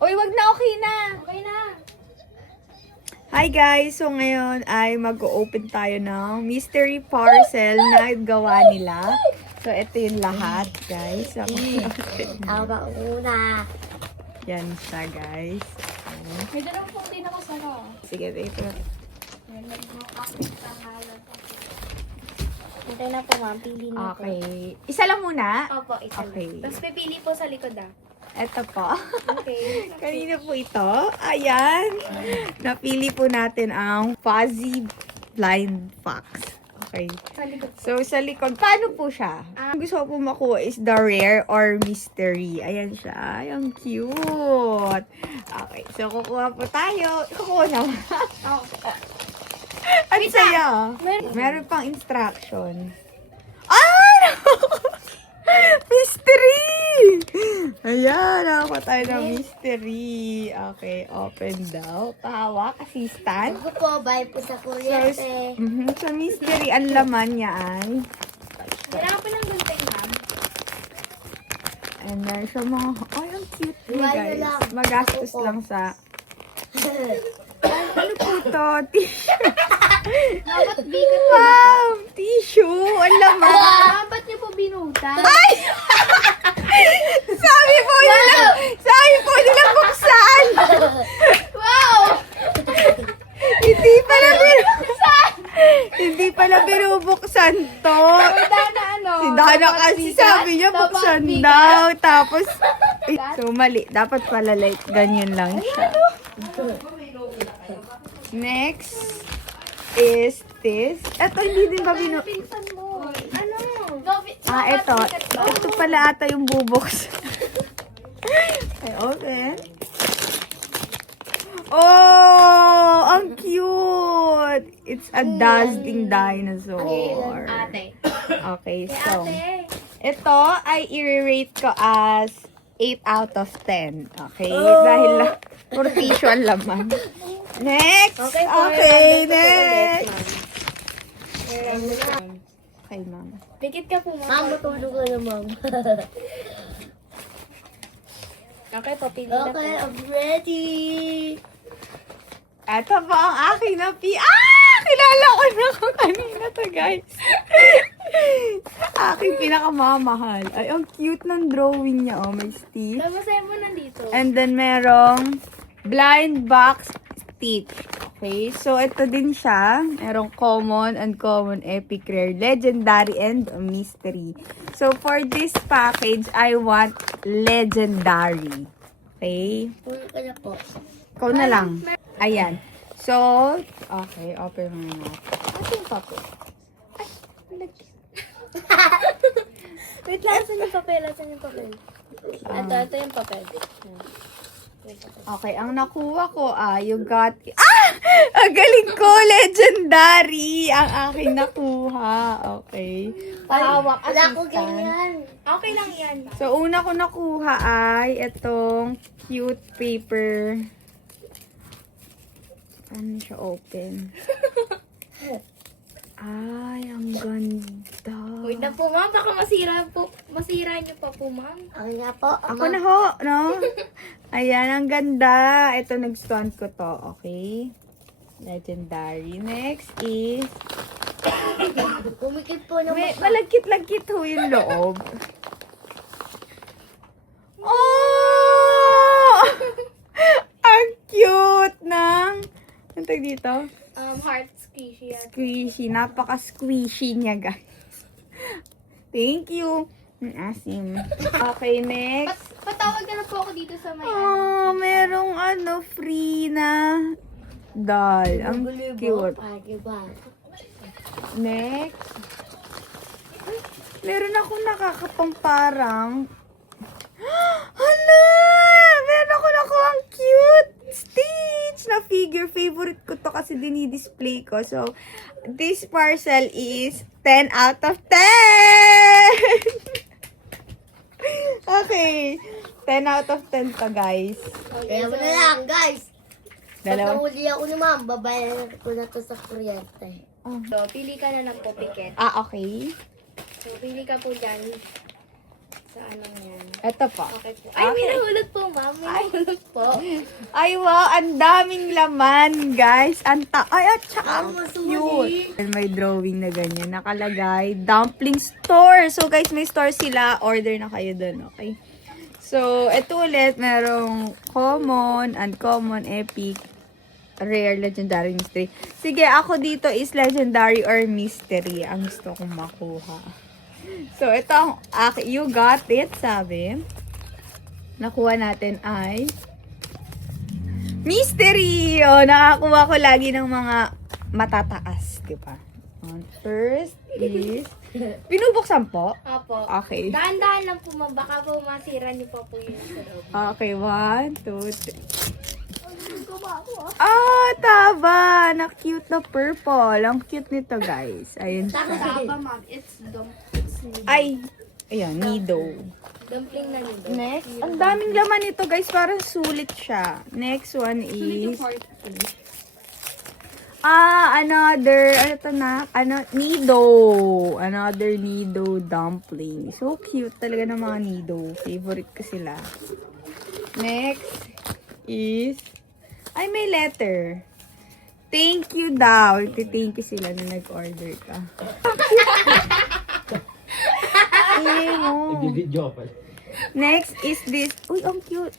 Uy, wag na, okay na. Okay na. Hi guys! So ngayon ay mag-open tayo ng mystery parcel na gawa nila. So ito yung lahat guys. So, Tama una. yan siya guys. May dalawang pong din ako sa Sige, dito. Hintay na po ma'am, pili na po. Okay. Isa lang muna? Opo, isa Okay. lang. Tapos pipili po sa likod Ito po. Okay. Kanina po ito. Ayan. Napili po natin ang Fuzzy Blind Fox. Okay. Sa likod. So, sa likod, paano po siya? Ang gusto ko po makuha is the rare or mystery. Ayan siya. Ay, ang cute. Okay. So, kukuha po tayo. Kukuha naman. Oh. Ang saya. Meron- Meron pang instruction. Ah! Mystery! Ayan, nakakuha tayo ng mystery. Okay, open daw. Pahawak, assistant. Ako po, bye po sa kuryente. Sa mystery, ang laman niya ay Kailangan pa ng gunting ma'am. and then sa mga, ay, ang cute niya, Iwan guys. lang. Magastos lang sa, ano po ito? Tissue. Dapat bigat po. Ma'am, tissue. Ang laman. Dapat niyo po binuta. Ay! Sabi po nila buksan. Wow! Hindi pala binubuksan to. Dana ano? Si Dana kasi sabi niya Dapat buksan bigat. daw. Tapos, so mali. Dapat pala like, ganyan lang siya. Next is this. Ito, hindi din ba Pinsan mo. Ano? ito. Ito pala ata yung bubuksan. Ay, open. Oh, ang cute. It's a dazzling dinosaur. Ate. Okay, so, Ate. ito ay i-rate ko as 8 out of 10. Okay? Dahil puro tissue ang laman. Next! Okay, next! Okay, ma'am. Pikit ka po, ma'am. Ma'am, matulog ka na, ma'am. Okay, papili na po. Okay, I'm ready. Ito po ang aking napi... Kilala ko na kung kanina to, guys. Aking pinakamamahal. Ay, ang cute ng drawing niya. Oh, may Stitch. Babasahin mo nandito. And then, merong blind box Stitch. Okay, so ito din siya. Merong common, uncommon, epic, rare, legendary, and mystery. So, for this package, I want legendary. Okay? Tulog ka na po. Ikaw na lang. Ayan. So, okay, open mo na natin. Ito yung papel. Wait lang, saan yung papel? Saan yung papel? Ito yung papel. Okay, ang nakuha ko you got... Ang galing ko! Legendary! Ang aking nakuha. Okay. Pahawak Wala ko assistant. ganyan. Okay lang yan. So, una ko nakuha ay itong cute paper. Ano siya open? Ay, ang ganda. Wait na po, ma'am. Baka masira niyo pa po, ma'am. Okay na po. Ako na ho, no? Ayan, ang ganda. Ito, nag-stunt ko to, okay? Legendary. Next is... Kumikit po na May malagkit-lagkit ho yung loob. Oh! Ang cute ng... Ano tawag dito? Heart squishy yan. Squishy. Napaka-squishy niya, guys. Thank you. Ang asim. Okay, next. Patawag ka na po ako dito sa may Oh, merong free na doll. Ang cute. Ah, diba? Next. Meron ako nakakapamparang. Hala! Meron ako ang cute Stitch na figure. Favorite ko to kasi dinidisplay ko. So, this parcel is 10 out of 10! Okay. 10 out of 10 to, guys. Kaya mo na lang, guys. Pag Dalawa. nahuli ako ni ma'am, babayaran ko na to sa kuryente. So, pili ka na lang po, Piket. Okay. So, pili ka po dyan. Sa anong yan. Ito po. Okay po. Ay, may nahulog po, ma'am. May nahulog po. Ay, wow, ang daming laman, guys. Ay, at saka ang cute. May drawing na ganyan. Nakalagay, dumpling store. So, guys, may store sila. Order na kayo dun, okay? So, ito ulit, merong common, uncommon, epic, rare, legendary, mystery. Sige, ako dito is legendary or mystery. Ang gusto kong makuha. So, ito ang you got it, sabi. Nakuha natin ay mystery! O, nakakuha ko lagi ng mga matataas, di ba? First is, pinubuksan po? Opo. Okay. Dahan-dahan lang po, ma'am. Baka po masira niyo pa po yung sa loob. Okay, 1, 2, 3. Ah, taba! Na-cute na purple. Ang cute nito, guys. Ayun siya. Taba, ma'am. It's Ay! Ayan, nido. dumpling na nito. Next, ang daming laman nito, guys. Parang sulit siya. Next one is... another, nido. Another nido dumpling. So cute talaga ng mga nido. Favorite ko sila. Next is, ay, may letter. Thank you daw. Thank you sila na nag-order ka. Nag-video pa. Next is this. Uy, ang cute.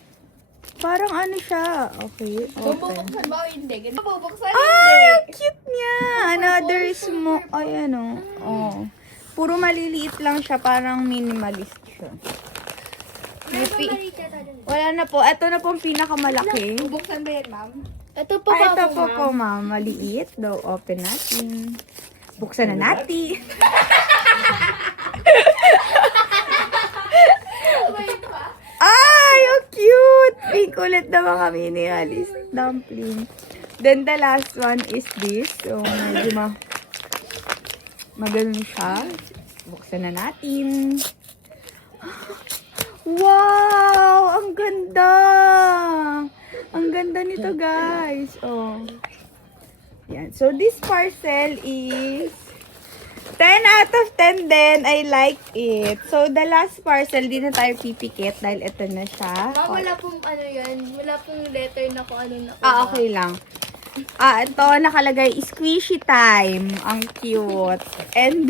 Parang ano siya. Okay, open. Bubuksan ba o hindi? Ganun. Bubuksan Ang cute niya! Another small, ay ano, oh. Puro maliliit lang siya, parang minimalist siya. Wala na po, ito na po ang pinakamalaki. Bubuksan ba yan, ma'am? Ito po Ah, ito po po, ma'am. Maliit daw. Open natin. Buksan na natin. Ay, ang cute! Pink ulit na mga minimalist dumpling. Then the last one is this. So, medyo maganon siya. Buksan na natin. Wow! Ang ganda! Ang ganda nito, guys. Oh. Yan. So, this parcel is 10 out of 10 din. I like it. So, the last parcel, di na tayo pipikit dahil ito na siya. Ma'am, wala pong ano yan. Wala pong letter na kung ano na. Okay lang. Ito nakalagay, squishy time. Ang cute. And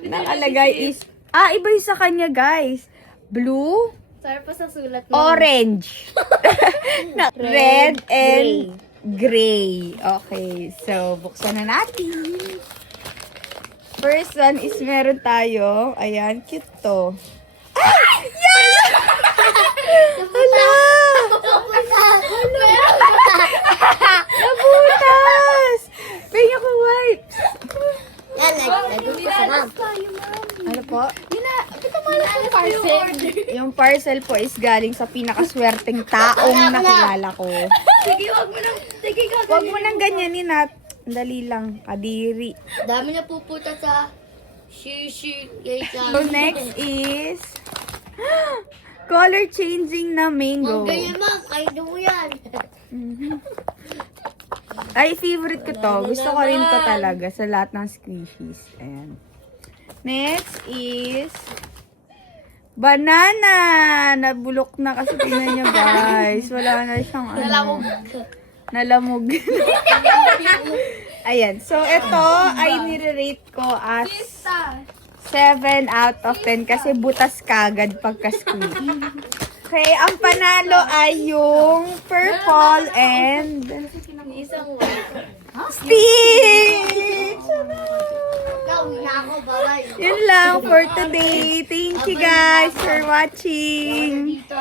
nakalagay is, iba yung sa kanya, guys. Blue, Sorry po sa sulat. orange, red, and gray. Okay, so buksan na natin. First one is meron tayo. Ayan, cute to. Ah! Yeah! Hala! Nabutas! Kaya ko wipes. Yan, nag-doon ko sa ma'am. Ano po? Ito mo na ang parcel. Yung parcel po is galing sa pinakaswerteng taong nakilala ko. Sige, wag mo nang. Sige, gagawin. Huwag mo nang ganyanin at dali lang, kadiri. Dami na pupunta sa shishi. So next is color changing na mango. Ganyan ma'am, kayo mo yan. Ay, favorite ko to. Gusto ko rin to talaga sa lahat ng squishies. Ayan. Next is banana. Nabulok na kasi tingnan nyo, guys. Wala na siyang ano. Nalamog. Ayan. So, ito ay nire-rate ko as 7 out of 10 kasi butas kagad pagka-squeeze. Okay, ang panalo ay yung purple and Isang white. Stitch! Gawin na ako, bye-bye. Yun lang for today. Thank you guys for watching. Dito.